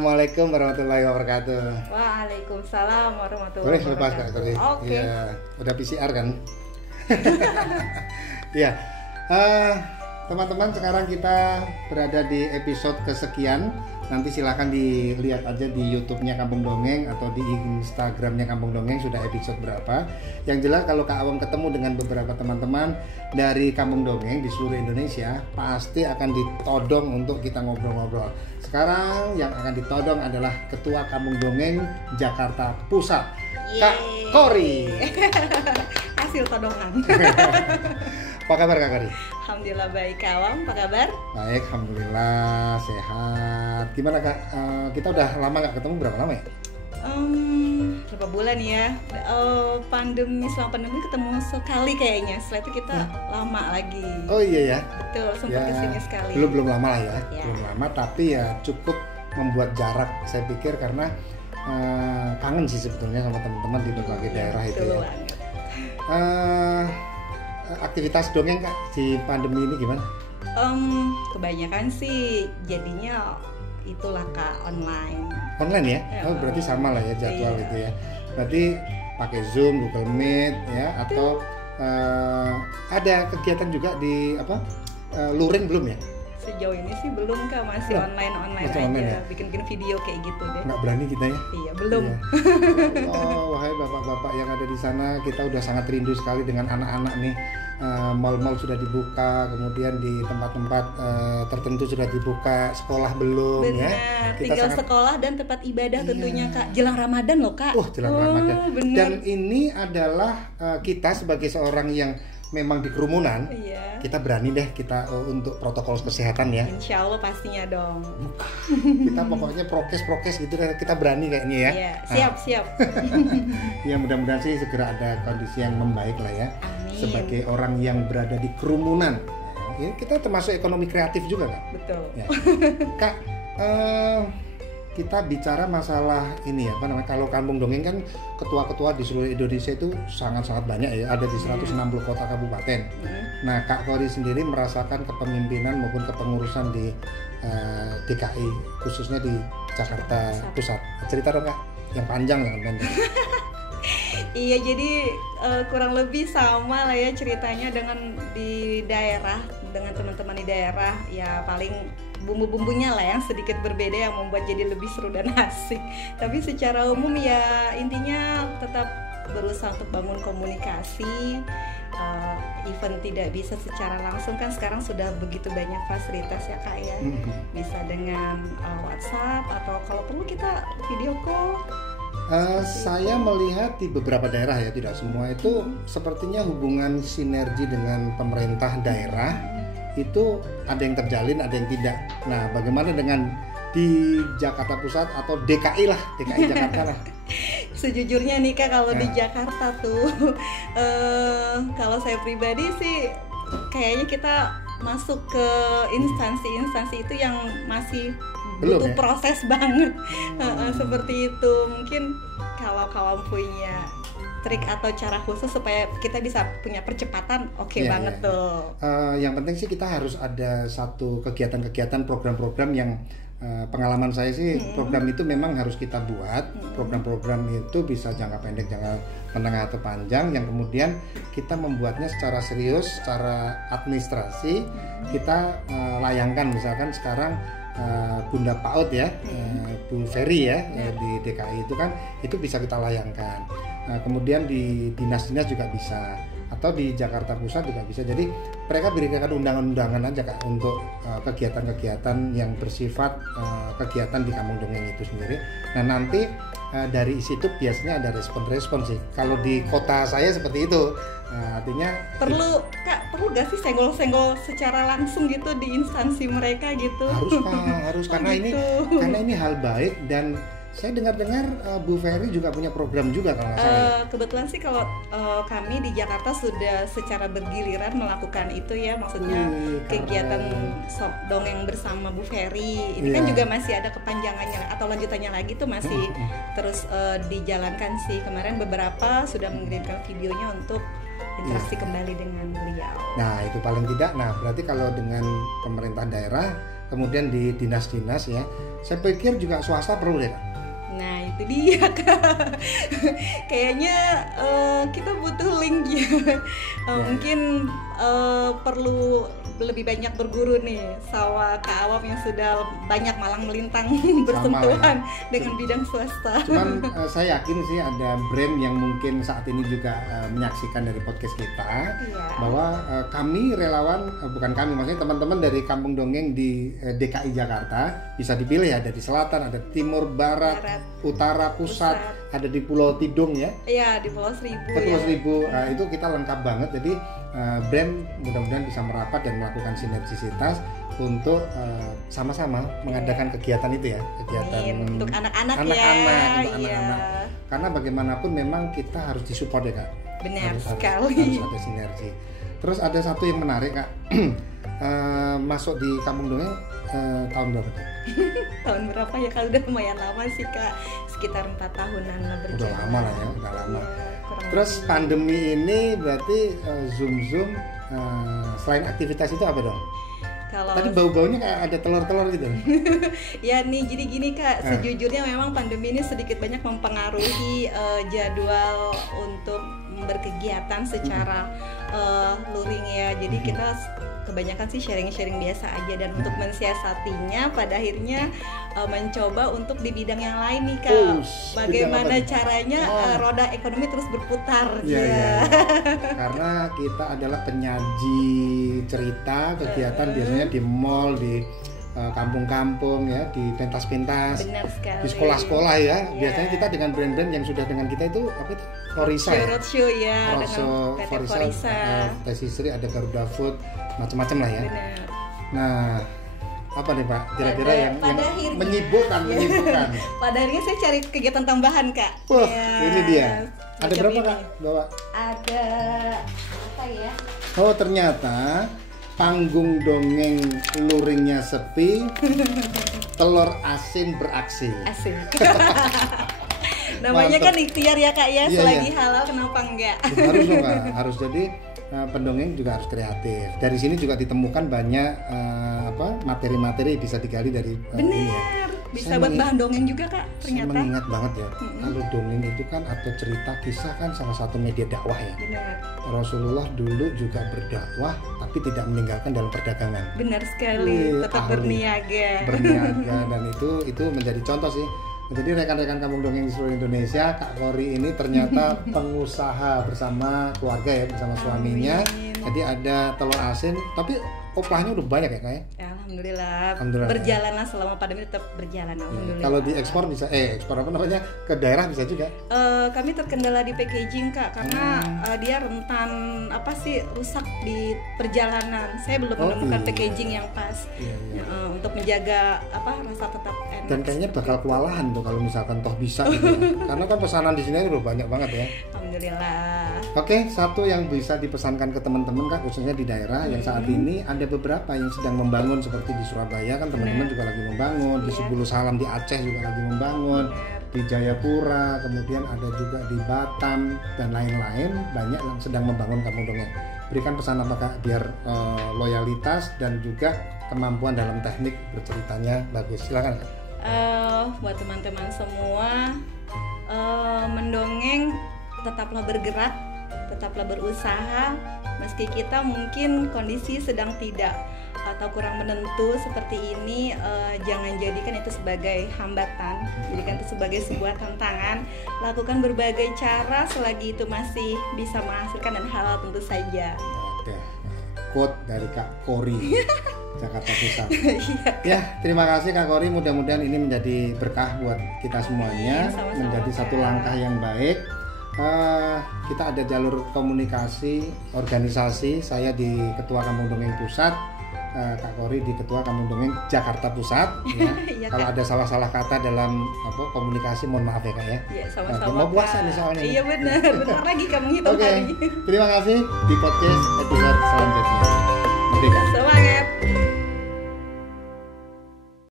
Assalamualaikum warahmatullahi wabarakatuh. Waalaikumsalam warahmatullahi Boleh lepas wabarakatuh. Kak Kori? Oke. Ya, udah PCR kan? Ya, teman-teman, sekarang kita berada di episode kesekian. Nanti silakan dilihat aja di YouTube-nya Kampung Dongeng atau di Instagram-nya Kampung Dongeng sudah episode berapa. Yang jelas kalau Kak Awam ketemu dengan beberapa teman-teman dari Kampung Dongeng di seluruh Indonesia, pasti akan ditodong untuk kita ngobrol-ngobrol. Sekarang yang akan ditodong adalah Ketua Kampung Dongeng Jakarta Pusat, Kak Kori. Hasil todongan. Apa kabar Kak Kori? Alhamdulillah baik. Kak Awam, apa kabar? Baik, alhamdulillah sehat. Gimana Kak? Kita udah lama nggak ketemu, berapa lama ya? Berapa bulan ya? Selama pandemi ketemu sekali kayaknya. Setelah itu kita lama lagi. Oh iya ya. Betul, sempat kesini sekali. Belum lama lah ya. Ya. Belum lama, tapi ya cukup membuat jarak. Saya pikir karena kangen sih sebetulnya sama teman-teman di berbagai daerah itu Betul ya. banget. Aktivitas dongeng Kak di pandemi ini gimana? Kebanyakan sih jadinya itulah Kak, online. Online ya? Ya. Oh, berarti sama lah ya jadwal Iya. itu ya. Berarti pakai Zoom, Google Meet ya, atau ada kegiatan juga di luring belum ya? Sejauh ini sih belum Kak, masih Belum? online Masih aja, online ya? bikin video kayak gitu deh. Nggak berani kita ya? Iya, belum. Iya. Oh, wahai bapak-bapak yang ada di sana, kita udah sangat rindu sekali dengan anak-anak nih. Mal-mal sudah dibuka, kemudian di tempat-tempat tertentu sudah dibuka, sekolah belum. Benar, Ya. tinggal sekolah dan tempat ibadah tentunya Kak. Jelang Ramadan loh Kak. Jelang Ramadan. Benar. Dan ini adalah kita sebagai seorang yang memang di kerumunan, Iya. kita berani deh kita untuk protokol kesehatan ya. Insya Allah pastinya dong. Kita pokoknya prokes gitu deh, kita berani kayaknya ya. Iya, siap. Ya mudah-mudahan sih segera ada kondisi yang membaik lah ya. Amin. Sebagai orang yang berada di kerumunan, ya, kita termasuk ekonomi kreatif juga Kak. Betul. Ya. Kak, kita bicara masalah ini ya, kalau Kampung Dongeng kan ketua-ketua di seluruh Indonesia itu sangat-sangat banyak ya, ada di 160 kota kabupaten. Nah, Kak Kori sendiri merasakan kepemimpinan maupun kepengurusan di DKI, khususnya di Jakarta Pusat. Cerita dong Kak, yang panjang jangan pendek. Iya, jadi kurang lebih sama lah ya ceritanya dengan di daerah, dengan teman-teman di daerah. Ya paling bumbu-bumbunya lah yang sedikit berbeda yang membuat jadi lebih seru dan asik. Tapi secara umum ya intinya tetap berusaha untuk bangun komunikasi. Even tidak bisa secara langsung kan sekarang sudah begitu banyak fasilitas ya Kak ya. Bisa dengan WhatsApp atau kalau perlu kita video call. Saya melihat di beberapa daerah ya, tidak semua, itu sepertinya hubungan sinergi dengan pemerintah daerah itu ada yang terjalin, ada yang tidak. Nah, bagaimana dengan di Jakarta Pusat atau DKI Jakarta lah? Sejujurnya nih Kak, kalau di Jakarta tuh kalau saya pribadi sih kayaknya kita masuk ke instansi-instansi itu yang masih butuh proses banget. Seperti itu. Mungkin kalau kawan punya trik atau cara khusus supaya kita bisa punya percepatan, oke banget tuh. Yang penting sih kita harus ada satu kegiatan-kegiatan, program-program yang pengalaman saya sih program itu memang harus kita buat. Program-program itu bisa jangka pendek, jangka menengah atau panjang, yang kemudian kita membuatnya secara serius, secara administrasi. Kita layangkan misalkan sekarang Bunda PAUD ya, Bu Ferry ya, di DKI itu kan itu bisa kita layangkan. Kemudian di dinas-dinas juga bisa, atau di Jakarta Pusat juga bisa. Jadi mereka berikan undangan-undangan aja Kak untuk kegiatan-kegiatan yang bersifat kegiatan di Kampung Dongeng itu sendiri. Nah nanti dari situ biasanya ada respon-respon sih. Kalau di kota saya seperti itu. Artinya perlu gak sih senggol-senggol secara langsung gitu di instansi mereka gitu? Harus karena ini hal baik. Dan saya dengar-dengar Bu Ferry juga punya program juga kalau nggak salah. Kebetulan sih kalau kami di Jakarta sudah secara bergiliran melakukan itu ya, maksudnya kegiatan dongeng bersama Bu Ferry ini kan juga masih ada kepanjangannya atau lanjutannya lagi tuh masih terus dijalankan sih. Kemarin beberapa sudah mengirimkan videonya untuk interaksi kembali dengan beliau. Nah itu paling tidak. Nah berarti kalau dengan pemerintah daerah kemudian di dinas-dinas ya. Saya pikir juga swasta perlu deh Kak. Nah itu dia Kak. Kayaknya kita butuh link ya. Mungkin perlu lebih banyak berguru nih sama Kak Awam yang sudah banyak malang melintang bersentuhan dengan bidang swasta. Cuman saya yakin sih ada brand yang mungkin saat ini juga menyaksikan dari podcast kita, bahwa kami relawan, bukan kami, maksudnya teman-teman dari Kampung Dongeng di DKI Jakarta bisa dipilih, ada di selatan, ada timur, barat, utara, pusat, ada di Pulau Tidung ya. Iya, di Pulau Seribu. Pulau Seribu. Itu kita lengkap banget. Jadi brand mudah-mudahan bisa merapat dan melakukan sinergisitas untuk sama-sama mengadakan kegiatan itu ya, kegiatan untuk anak-anak ya. Untuk anak-anak. Karena bagaimanapun memang kita harus disupport ya Kak. Benar sekali. Harus ada sinergi. Terus ada satu yang menarik Kak. Masuk di Kampung Dongeng tahun berapa tuh? Tahun berapa ya? Kalau udah lumayan lama sih Kak, sekitar 4 tahunan lah berjalan. Udah lama lah ya, udah lama. Terus pandemi ini berarti Zoom selain aktivitas itu apa dong? Kalau tadi bau-baunya kayak ada telur-telur gitu. Ya nih, jadi gini Kak, sejujurnya memang pandemi ini sedikit banyak mempengaruhi jadwal untuk berkegiatan secara luring ya. Jadi kita kebanyakan sih sharing-sharing biasa aja, dan untuk mensiasatinya pada akhirnya mencoba untuk di bidang yang lain nih Kak. Bagaimana caranya roda ekonomi terus berputar ya. Karena kita adalah penyaji cerita kegiatan biasanya di mall, di kampung-kampung ya, di pentas-pentas, di sekolah-sekolah ya. Biasanya kita dengan brand-brand yang sudah dengan kita itu apa itu? Florisa ya. Roadshow ya, dengan PT Florisa, Tesisri, ada Garuda Food, macam-macam lah ya. Benar. Nah, apa nih Pak? Kira-kira yang menyibukkan. Pada akhirnya saya cari kegiatan tambahan Kak. Wah, ini dia. Ada berapa Kak? Bawa? Ada apa ya? Oh, ternyata panggung dongeng luringnya sepi, telur asin beraksi. Asik. Namanya kan ikhtiar ya Kak ya, selagi halal kenapa enggak? Harus dong Kak, harus. Jadi pendongeng juga harus kreatif. Dari sini juga ditemukan banyak materi-materi bisa digali dari ini ya. Bisa buat bahan dongeng juga Kak ternyata. Saya mengingat banget ya, kalau dongeng itu kan atau cerita kisah kan salah satu media dakwah ya. Benar. Rasulullah dulu juga berdakwah tapi tidak meninggalkan dalam perdagangan. Benar sekali, tetap berniaga. Dan itu menjadi contoh sih. Jadi rekan-rekan Kampung Dongeng di seluruh Indonesia, Kak Kori ini ternyata pengusaha bersama keluarga ya, bersama suaminya. Jadi ada telur asin, tapi oplahnya udah banyak ya Kak ya? Alhamdulillah. Berjalanlah selama pandemi, tetap berjalan alhamdulillah. Kalau diekspor bisa, ekspor apa namanya, ke daerah bisa juga? Kami terkendala di packaging Kak, karena dia rentan rusak di perjalanan. Saya belum menemukan packaging yang pas untuk menjaga rasa tetap enak. Dan kayaknya bakal kewalahan tuh kalau misalkan toh bisa gitu ya. Karena kan pesanan di sini udah banyak banget ya. Alhamdulillah. Oke, satu yang bisa dipesankan ke teman-teman Kak, khususnya di daerah yang saat ini ada beberapa yang sedang membangun, seperti di Surabaya kan teman-teman juga lagi membangun, di Sebulu Salam di Aceh juga lagi membangun, di Jayapura, kemudian ada juga di Batam dan lain-lain, banyak yang sedang membangun Kampung Dongeng. Berikan pesan apa Kak biar loyalitas dan juga kemampuan dalam teknik berceritanya bagus. Silakan Kak. Buat teman-teman semua, mendongeng tetaplah bergerak, tetaplah berusaha, meski kita mungkin kondisi sedang tidak atau kurang menentu seperti ini, jangan jadikan itu sebagai hambatan, jadikan itu sebagai sebuah tantangan. Lakukan berbagai cara selagi itu masih bisa menghasilkan dan halal tentu saja. Oke, quote dari Kak Kori Jakarta Pusat. Ya, terima kasih Kak Kori, mudah-mudahan ini menjadi berkah buat kita semuanya, menjadi satu langkah yang baik. Kita ada jalur komunikasi organisasi, saya di Ketua Kampung Dongeng Pusat, Kak Kori di Ketua Kampung Dongeng Jakarta Pusat ya. Kalau ada salah-salah kata dalam komunikasi mohon maaf ya Kak ya. Iya, sama-sama. Mau puasa nih soalnya. Iya benar, bentar lagi kamu hitung hari. Terima kasih, di podcast episode selanjutnya. Merdeka. Semangat.